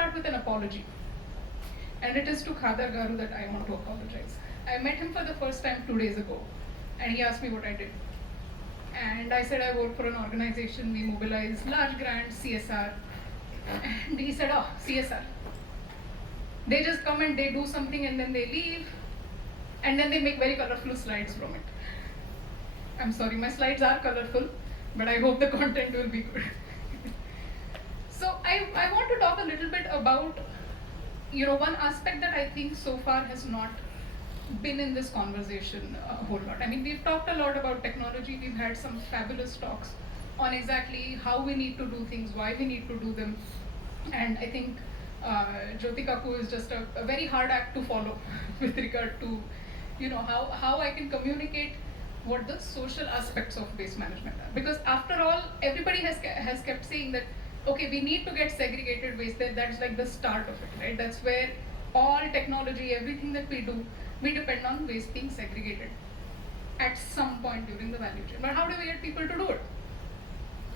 start with an apology. And it is to Khadar Garu that I want to apologize. I met him for the first time 2 days ago, and he asked me what I did. And I said I work for an organization, we mobilize large grants, CSR. And he said, oh, CSR. They just come and they do something and then they leave, and then they make very colorful slides from it. I'm sorry, my slides are colorful, but I hope the content will be good. So I want to talk a little bit about, one aspect that I think so far has not been in this conversation a whole lot. I mean, we've talked a lot about technology, we've had some fabulous talks on exactly how we need to do things, why we need to do them, and I think Jyoti Kaku is just a very hard act to follow with regard to, how I can communicate what the social aspects of waste management are. Because after all, everybody has kept saying that, okay, we need to get segregated waste, that's like the start of it, right? That's where all technology, everything that we do, we depend on waste being segregated at some point during the value chain. But how do we get people to do it?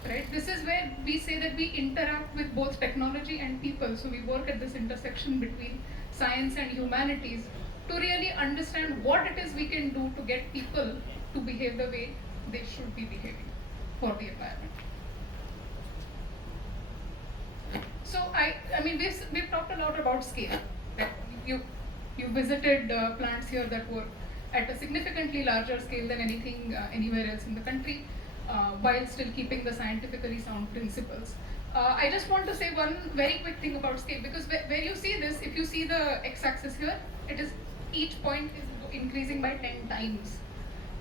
Right? This is where we say that we interact with both technology and people. So we work at this intersection between science and humanities to really understand what it is we can do to get people to behave the way they should be behaving for the environment. So I mean, we've talked a lot about scale. Right? You visited plants here that were at a significantly larger scale than anything anywhere else in the country, while still keeping the scientifically sound principles. I just want to say one very quick thing about scale, because where you see this, if you see the x-axis here, it is each point is increasing by 10 times,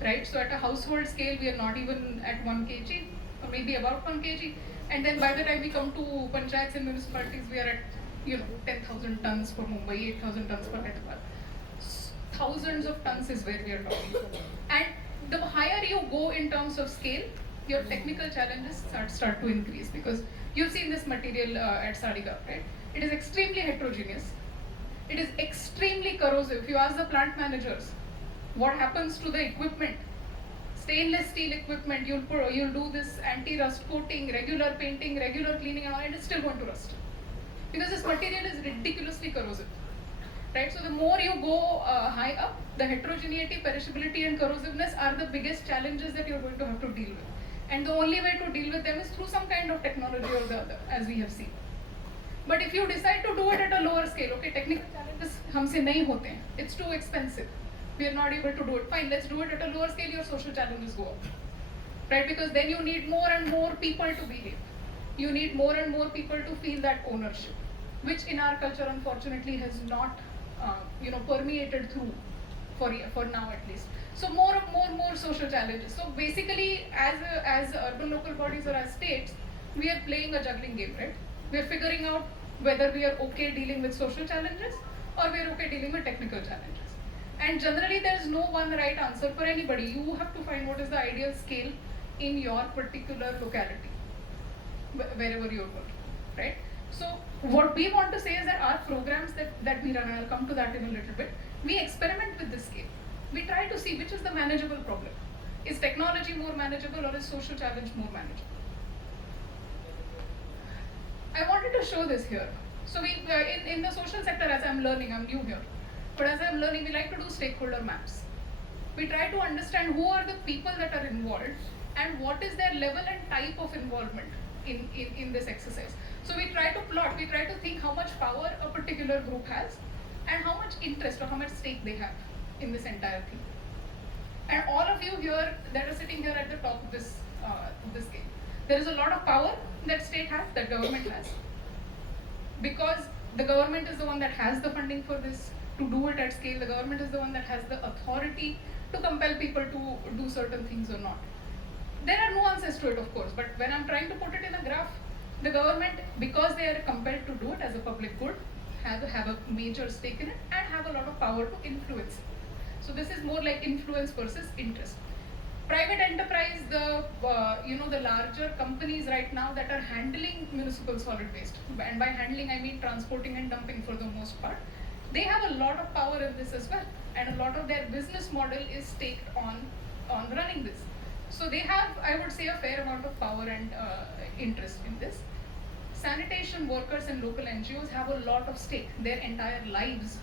right? So at a household scale, we are not even at 1 kg, or maybe about 1 kg, and then by the time we come to panchayats and municipalities, we are at 10,000 tons for Mumbai, 8,000 tons for Hyderabad. Thousands of tons is where we are talking. And the higher you go in terms of scale, your technical challenges start to increase, because you've seen this material at Sadiga, right? It is extremely heterogeneous. It is extremely corrosive. If you ask the plant managers, what happens to the equipment? Stainless steel equipment, you'll do this anti-rust coating, regular painting, regular cleaning, and it's still going to rust. Because this material is ridiculously corrosive. Right? So the more you go high up, the heterogeneity, perishability and corrosiveness are the biggest challenges that you're going to have to deal with. And the only way to deal with them is through some kind of technology or the other, as we have seen. But if you decide to do it at a lower scale, okay, technical challenges हमसे नहीं होते हैं, it's too expensive, we are not able to do it, fine, let's do it at a lower scale, your social challenges go up. Right? Because then you need more and more people to behave. You need more and more people to feel that ownership, which in our culture unfortunately has not permeated through for now at least. So more social challenges. So basically, as urban local bodies or as states, we are playing a juggling game, right? We are figuring out whether we are okay dealing with social challenges or we are okay dealing with technical challenges. And generally, there is no one right answer for anybody. You have to find what is the ideal scale in your particular locality, wherever you're working, right? So what we want to say is that our programs that we run, and I'll come to that in a little bit, we experiment with this scale. We try to see which is the manageable problem. Is technology more manageable or is social challenge more manageable? I wanted to show this here. So we in the social sector, as I'm learning, I'm new here, but as I'm learning, we like to do stakeholder maps. We try to understand who are the people that are involved and what is their level and type of involvement in this exercise. So we try to plot, we try to think how much power a particular group has and how much interest or how much stake they have in this entire thing. And all of you here that are sitting here at the top of this game, there is a lot of power that state has, that government has. Because the government is the one that has the funding for this, to do it at scale, the government is the one that has the authority to compel people to do certain things or not. There are nuances to it, of course, but when I'm trying to put it in a graph, the government, because they are compelled to do it as a public good, have a major stake in it and have a lot of power to influence it. So this is more like influence versus interest. Private enterprise, the larger companies right now that are handling municipal solid waste, and by handling I mean transporting and dumping for the most part, they have a lot of power in this as well, and a lot of their business model is staked on running this. So they have, I would say, a fair amount of power and interest in this. Sanitation workers and local NGOs have a lot of stake. Their entire lives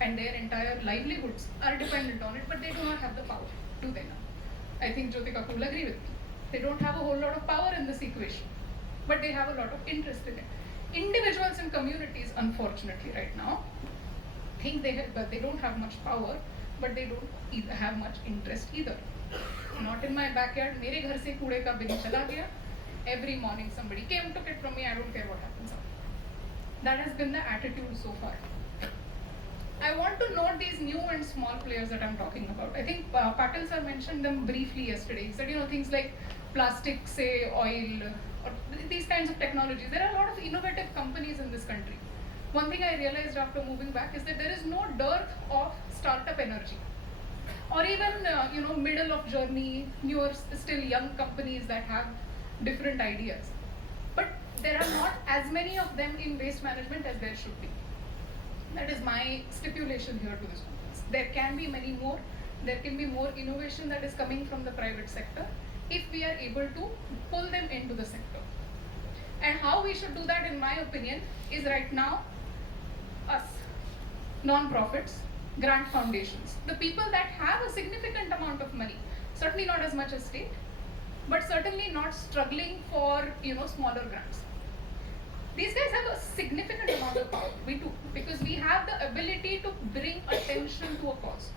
and their entire livelihoods are dependent on it, but they do not have the power, do they now? I think Jyotika will agree with me. They don't have a whole lot of power in this equation, but they have a lot of interest in it. Individuals and communities, unfortunately, right now, think but they don't have much power, but they don't have much interest either. Not in my backyard. मेरे घर से कूड़े का बिन चला गया. Every morning somebody came, took it from me. I don't care what happens. That has been the attitude so far. I want to note these new and small players that I'm talking about. I think Patil sir mentioned them briefly yesterday. He said, things like plastic, say, oil, or these kinds of technologies. There are a lot of innovative companies in this country. One thing I realized after moving back is that there is no dearth of startup energy. Or even, middle of journey, newer, still young companies that have different ideas. But there are not as many of them in waste management as there should be. That is my stipulation here to this conference. There can be many more. There can be more innovation that is coming from the private sector if we are able to pull them into the sector. And how we should do that, in my opinion, is right now us, non-profits, grant foundations, the people that have a significant amount of money, certainly not as much as state, but certainly not struggling for smaller grants. These guys have a significant amount of power. We do, because we have the ability to bring attention to a cause.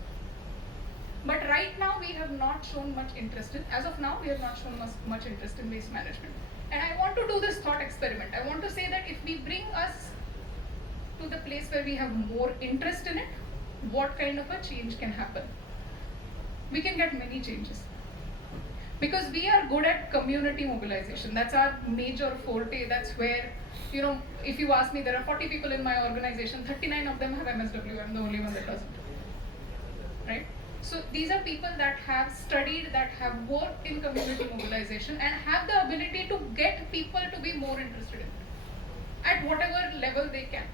But right now we have not shown much interest in, as of now, we have not shown much interest in waste management. And I want to do this thought experiment. I want to say that if we bring us to the place where we have more interest in it, what kind of a change can happen? We can get many changes. Because we are good at community mobilization. That's our major forte. That's where, if you ask me, there are 40 people in my organization, 39 of them have MSW. I'm the only one that doesn't. Right? So these are people that have studied, that have worked in community mobilization and have the ability to get people to be more interested in it. At whatever level they can.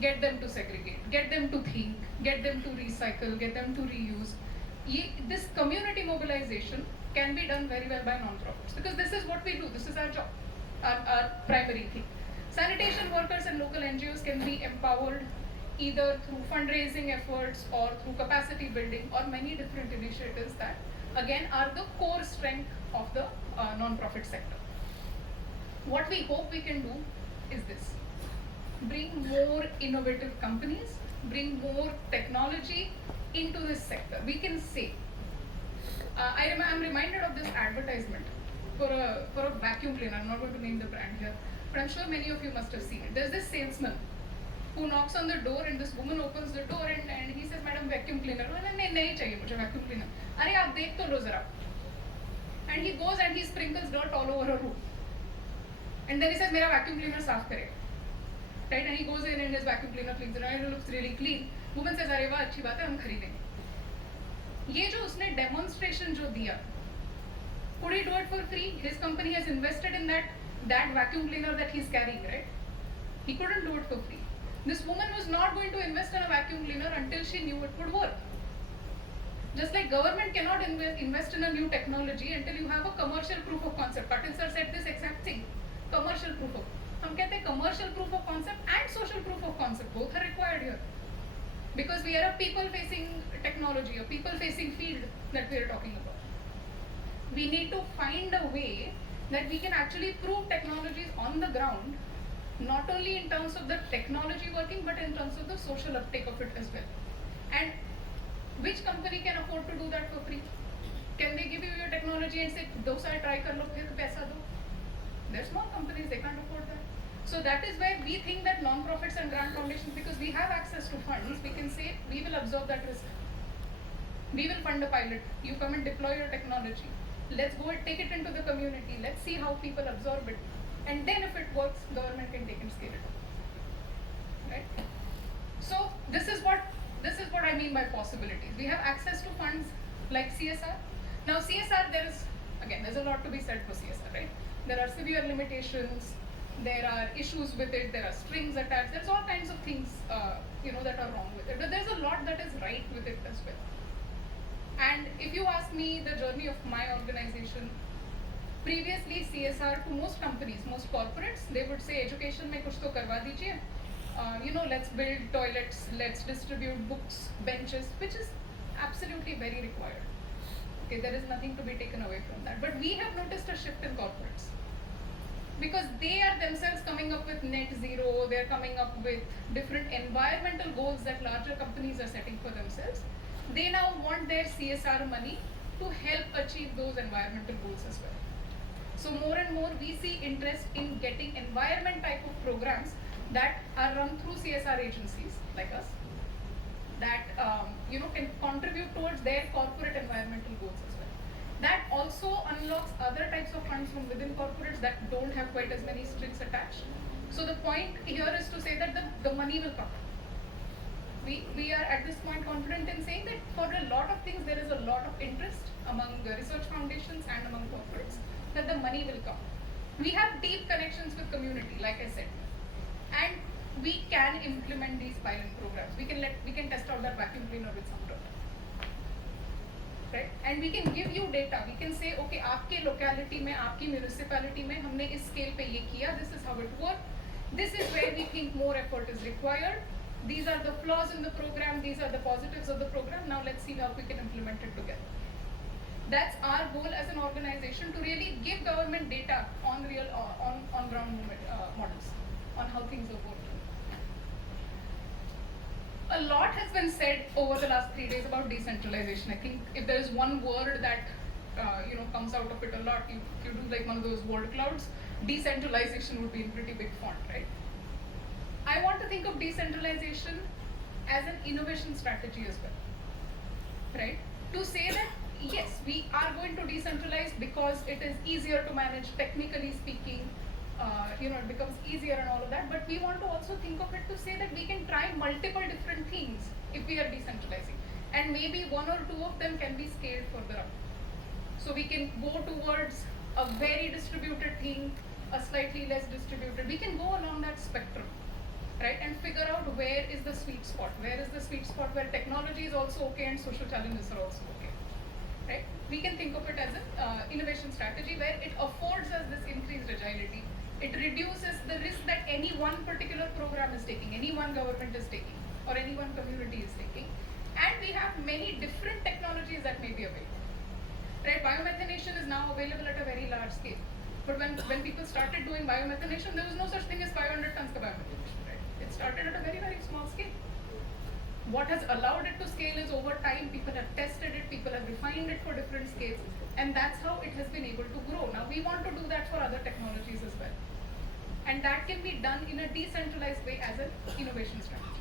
Get them to segregate, get them to think, get them to recycle, get them to reuse. This community mobilization can be done very well by non-profits, because this is what we do. This is our job, our primary thing. Sanitation workers and local NGOs can be empowered either through fundraising efforts or through capacity building or many different initiatives that again are the core strength of the non-profit sector. What we hope we can do is this: bring more innovative companies, bring more technology into this sector. We can say, I'm reminded of this advertisement for a vacuum cleaner. I'm not going to name the brand here, but I'm sure many of you must have seen it. There's this salesman who knocks on the door and this woman opens the door and he says, "Madam, vacuum cleaner." नहीं चाहिए मुझे vacuum cleaner. अरे आप देख तो लो जरा. And he goes and he sprinkles dirt all over her room. And then he says, "मेरा vacuum cleaner साफ करेगा." Right? And he goes in and his vacuum cleaner cleans it and it looks really clean. Woman says, "अरे वाह, अच्छी बात है, हम खरीदेंगे." ये जो उसने demonstration जो दिया, could he do it for free? His company has invested in that vacuum cleaner that he's carrying, right? He couldn't do it for free. This woman was not going to invest in a vacuum cleaner until she knew it would work. Just like government cannot invest in a new technology until you have a commercial proof of concept. Patil sir said this exact thing. Commercial proof of. हम कहते हैं commercial proof of concept and social proof of concept. Both are required here. Because we are a people-facing technology, a people-facing field that we are talking about. We need to find a way that we can actually prove technologies on the ground, not only in terms of the technology working, but in terms of the social uptake of it as well. And which company can afford to do that for free? Can they give you your technology and say, "दो साल try कर लो, फिर पैसा दो"? They're small companies, they can't afford that. So that is where we think that non-profits and grant foundations, because we have access to funds, we can say, we will absorb that risk. We will fund a pilot. You come and deploy your technology. Let's go and take it into the community. Let's see how people absorb it. And then if it works, government can take and scale it up. Right? So this is what I mean by possibilities. We have access to funds like CSR. Now CSR, there's a lot to be said for CSR, right? There are severe limitations. There are issues with it. There are strings attached. There's all kinds of things, that are wrong with it. But there's a lot that is right with it as well. And if you ask me, the journey of my organization, previously CSR to most companies, most corporates, they would say education mein kuch to karwa dijiye. Let's build toilets, let's distribute books, benches, which is absolutely very required. Okay, there is nothing to be taken away from that. But we have noticed a shift in corporates, because they are themselves coming up with net zero, they're coming up with different environmental goals that larger companies are setting for themselves. They now want their CSR money to help achieve those environmental goals as well. So more and more we see interest in getting environment type of programs that are run through CSR agencies like us, that can contribute towards their corporate environmental goals as well. That also unlocks other types of funds from within corporates that don't have quite as many strings attached. So the point here is to say that the money will come. We are at this point confident in saying that for a lot of things there is a lot of interest among research foundations and among corporates that the money will come. We have deep connections with community, like I said, and we can implement these pilot programs. We can test out that vacuum cleaner with some product, right? And we can give you data. We can say, okay, आपके locality में, आपकी municipality में हमने इस scale पे ये किया. This is how it worked. This is where we think more effort is required. These are the flaws in the program. These are the positives of the program. Now let's see how we can implement it together. That's our goal as an organization, to really give government data on real on ground models on how things are working. A lot has been said over the last 3 days about decentralization. I think if there is one word that comes out of it a lot, if you do like one of those word clouds, decentralization would be in pretty big font, right? I want to think of decentralization as an innovation strategy as well, right? To say that yes, we are going to decentralize because it is easier to manage, technically speaking, it becomes easier and all of that, but we want to also think of it to say that we can try multiple different things if we are decentralizing, and maybe one or two of them can be scaled further up. So we can go towards a very distributed thing, a slightly less distributed. We can go along that spectrum, right, and figure out where is the sweet spot. Where is the sweet spot where technology is also okay and social challenges are also okay, right? We can think of it as an innovation strategy where it affords us this increased agility. It reduces the risk that any one particular program is taking, any one government is taking, or any one community is taking. And we have many different technologies that may be available, right? Biomethanation is now available at a very large scale. But when people started doing biomethanation, there was no such thing as 500 tons of biomethanation, right? It started at a very, very small scale. What has allowed it to scale is over time, people have tested it, people have refined it for different scales, and that's how it has been able to grow. Now we want to do that for other technologies as well. And that can be done in a decentralized way as an innovation strategy.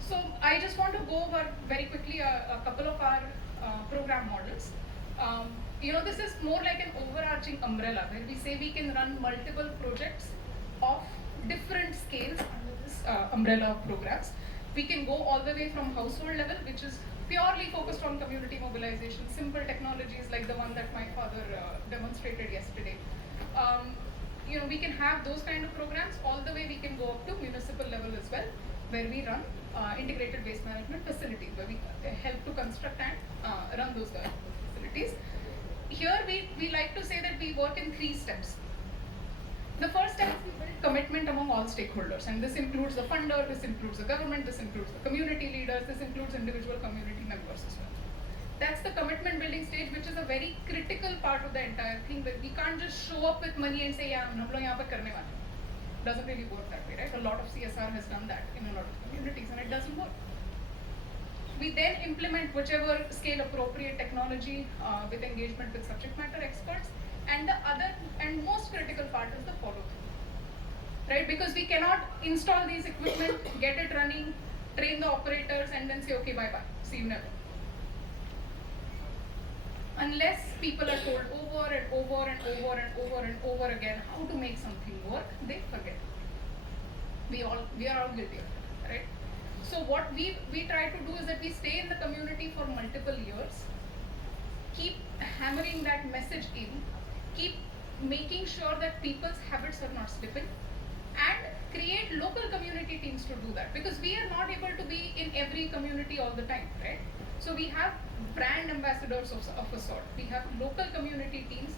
So I just want to go over very quickly a couple of our program models. This is more like an overarching umbrella where we say we can run multiple projects of different scales under this umbrella of programs. We can go all the way from household level, which is purely focused on community mobilization, simple technologies like the one that my father demonstrated yesterday. We can have those kind of programs. All the way we can go up to municipal level as well, where we run integrated waste management facilities, where we help to construct and run those facilities. Here we like to say that we work in 3 steps. The first step is we build commitment among all stakeholders, and this includes the funder, this includes the government, this includes the community leaders, this includes individual community members as well. That's the commitment building stage, which is a very critical part of the entire thing, that we can't just show up with money and say, yeah, hum log yahan par karne wale. Doesn't really work that way, right? A lot of CSR has done that in a lot of communities, and it doesn't work. We then implement whichever scale appropriate technology with engagement with subject matter experts. And the other and most critical part is the follow-through, right? Because we cannot install these equipment, get it running, train the operators, and then say, okay, bye-bye, see you never. Unless people are told over and over and over and over and over again how to make something work, they forget. We are all guilty of it, right? So what we try to do is that we stay in the community for multiple years, keep hammering that message in, keep making sure that people's habits are not slipping, and create local community teams to do that, because we are not able to be in every community all the time, right? So we have brand ambassadors of a sort. We have local community teams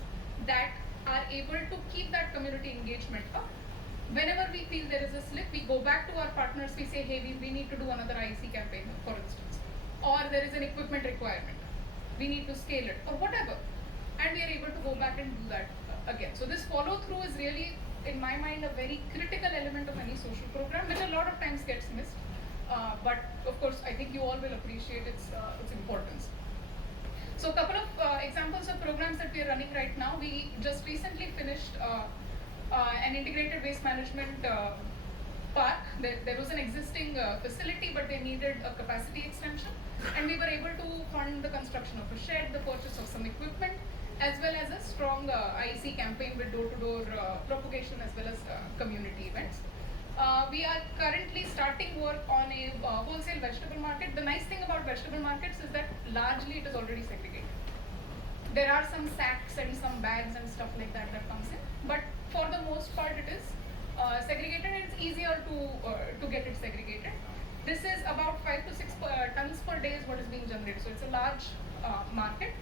that are able to keep that community engagement up. Whenever we feel there is a slip, we go back to our partners, we say, hey, we need to do another IC campaign, for instance. Or there is an equipment requirement. We need to scale it, or whatever. And we are able to go back and do that again. So this follow through is really, in my mind, a very critical element of any social program, which a lot of times gets missed. But of course, I think you all will appreciate its importance. So a couple of examples of programs that we are running right now. We just recently finished an integrated waste management park. There was an existing facility, but they needed a capacity extension. And we were able to fund the construction of a shed, the purchase of some equipment, as well as a strong IEC campaign with door-to-door propagation as well as community events. We are currently starting work on a wholesale vegetable market. The nice thing about vegetable markets is that largely it is already segregated. There are some sacks and some bags and stuff like that that comes in, but for the most part it is segregated, and it's easier to get it segregated. This is about 5 to 6 tons per day is what is being generated, so it's a large market.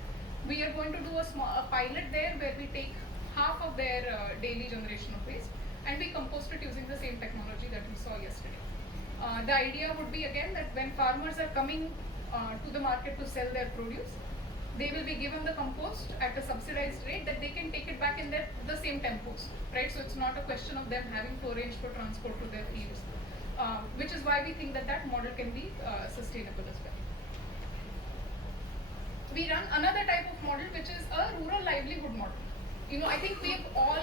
We are going to do a pilot there where we take half of their daily generation of waste and we compost it using the same technology that we saw yesterday. The idea would be again that when farmers are coming to the market to sell their produce, they will be given the compost at a subsidized rate that they can take it back in the same tempos, right? So it's not a question of them having to arrange for transport to their fields, which is why we think that that model can be sustainable as well. We run another type of model, which is a rural livelihood model. I think we have all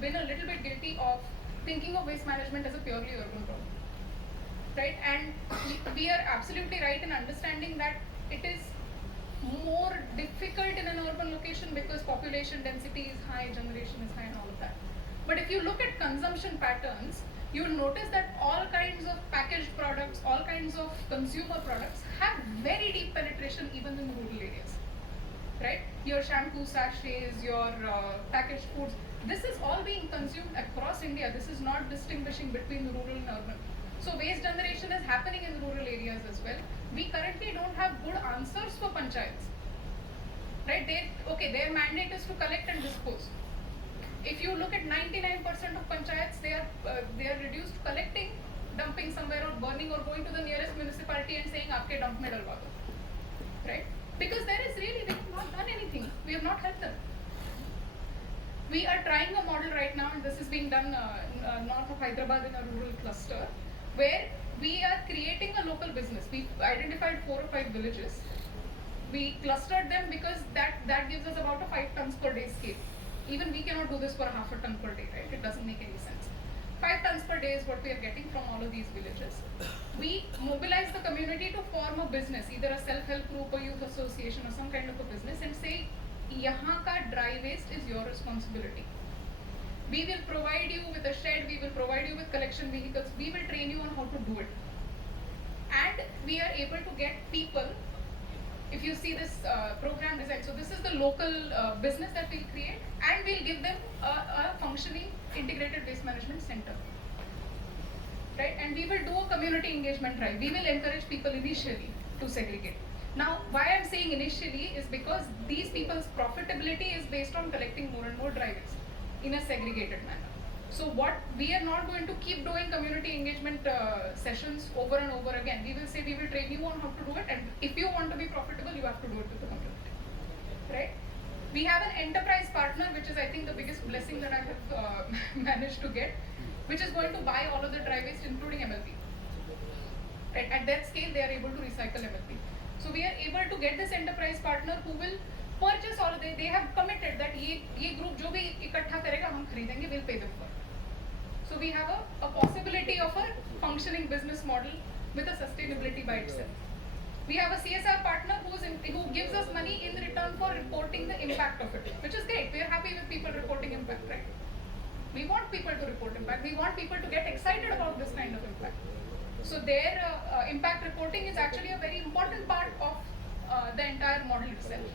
been a little bit guilty of thinking of waste management as a purely urban problem, right? And we are absolutely right in understanding that it is more difficult in an urban location because population density is high, generation is high, and all of that. But if you look at consumption patterns, you will notice that all kinds of packaged products, all kinds of consumer products have very deep penetration even in rural areas, right? Your shampoo sachets, your packaged foods, this is all being consumed across India. This is not distinguishing between rural and urban. So waste generation is happening in rural areas as well. We currently don't have good answers for panchayats, right? Their mandate is to collect and dispose. If you look at 99% of panchayats, they are reduced to collecting, dumping somewhere, or burning, or going to the nearest municipality and saying, "Aapke dump mein dalwa do," right? Because we have not done anything. We have not helped them. We are trying a model right now, and this is being done north of Hyderabad in a rural cluster, where we are creating a local business. We identified 4 or 5 villages. We clustered them because that gives us about a 5 tons per day scale. Even we cannot do this for half a ton per day, right? It doesn't make any sense. 5 tons per day is what we are getting from all of these villages. We mobilize the community to form a business, either a self-help group, a youth association, or some kind of a business, and say, yahan ka dry waste is your responsibility. We will provide you with a shed, we will provide you with collection vehicles, we will train you on how to do it. And we are able to get people, if you see this program design, so this is the local business that we'll create, and we'll give them a functioning integrated waste management center. Right? And we will do a community engagement drive. We will encourage people initially to segregate. Now, why I'm saying initially is because these people's profitability is based on collecting more and more dry waste in a segregated manner. So what we are not going to keep doing community engagement sessions over and over again. We will say we will train you on how to do it, and if you want to be profitable, you have to do it with the community, right? We have an enterprise partner, which is I think the biggest blessing that I have managed to get, which is going to buy all of the dry waste, including MLP. Right? At that scale, they are able to recycle MLP. So we are able to get this enterprise partner who will purchase all of they have committed that ये group जो भी इकट्ठा करेगा हम खरीदेंगे, we'll pay them for. So we have a possibility of a functioning business model with a sustainability by itself. We have a CSR partner who gives us money in return for reporting the impact of it, which is great. We are happy with people reporting impact, right? We want people to report impact. We want people to get excited about this kind of impact. So their impact reporting is actually a very important part of the entire model itself.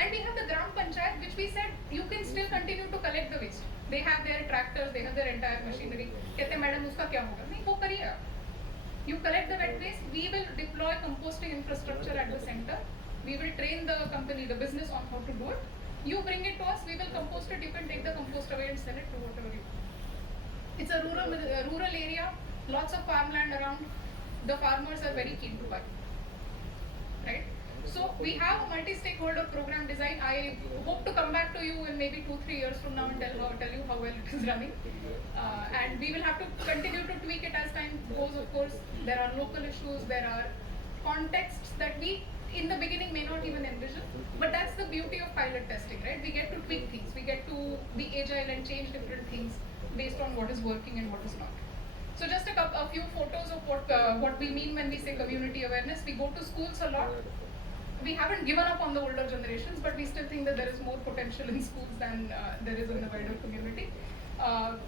And we have the Gram Panchayat, which we said you can still continue to collect the waste. They have their tractors, they have their entire machinery. कहते हैं madam उसका क्या होगा? नहीं वो करिए आप. You collect the wet waste, we will deploy composting infrastructure at the center. We will train the company, the business on how to do it. You bring it to us, we will compost it, you can take the compost away and sell it to whatever you want. It's a rural area, lots of farmland around. The farmers are very keen to buy. Right? So we have a multi-stakeholder program design. I hope to come back to you in maybe 2-3 years from now and tell you how well it is running. And we will have to continue to tweak it as time goes. Of course, there are local issues, there are contexts that we in the beginning may not even envision. But that's the beauty of pilot testing, right? We get to tweak things. We get to be agile and change different things based on what is working and what is not. So just a few photos of what we mean when we say community awareness. We go to schools a lot. We haven't given up on the older generations, but we still think that there is more potential in schools than there is in the wider community.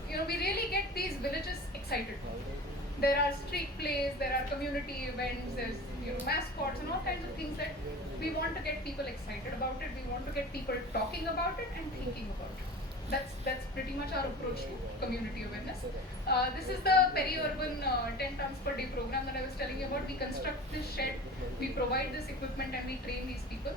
We really get these villages excited. There are street plays, there are community events, there's mascots and all kinds of things that we want to get people excited about it. We want to get people talking about it and thinking about it. That's pretty much our approach to community awareness. This is the peri-urban 10 tons per day program that I was telling you about. We construct this shed, we provide this equipment and we train these people.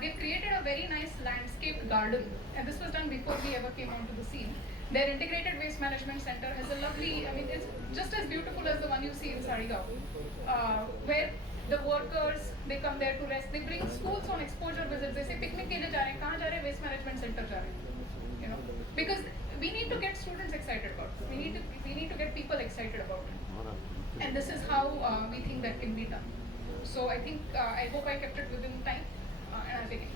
They've created a very nice landscaped garden, and this was done before we ever came onto the scene. Their integrated waste management center has a lovely, it's just as beautiful as the one you see in Sarigaon, where the workers, they come there to rest. They bring schools on exposure visits. They say, picnic ke liye ja rahe hain, kahan ja rahe hain? Waste management center ja rahe hain. Because we need to get students excited about it. We need to get people excited about it. And this is how we think that can be done. So I think, I hope I kept it within time, and I'll take it.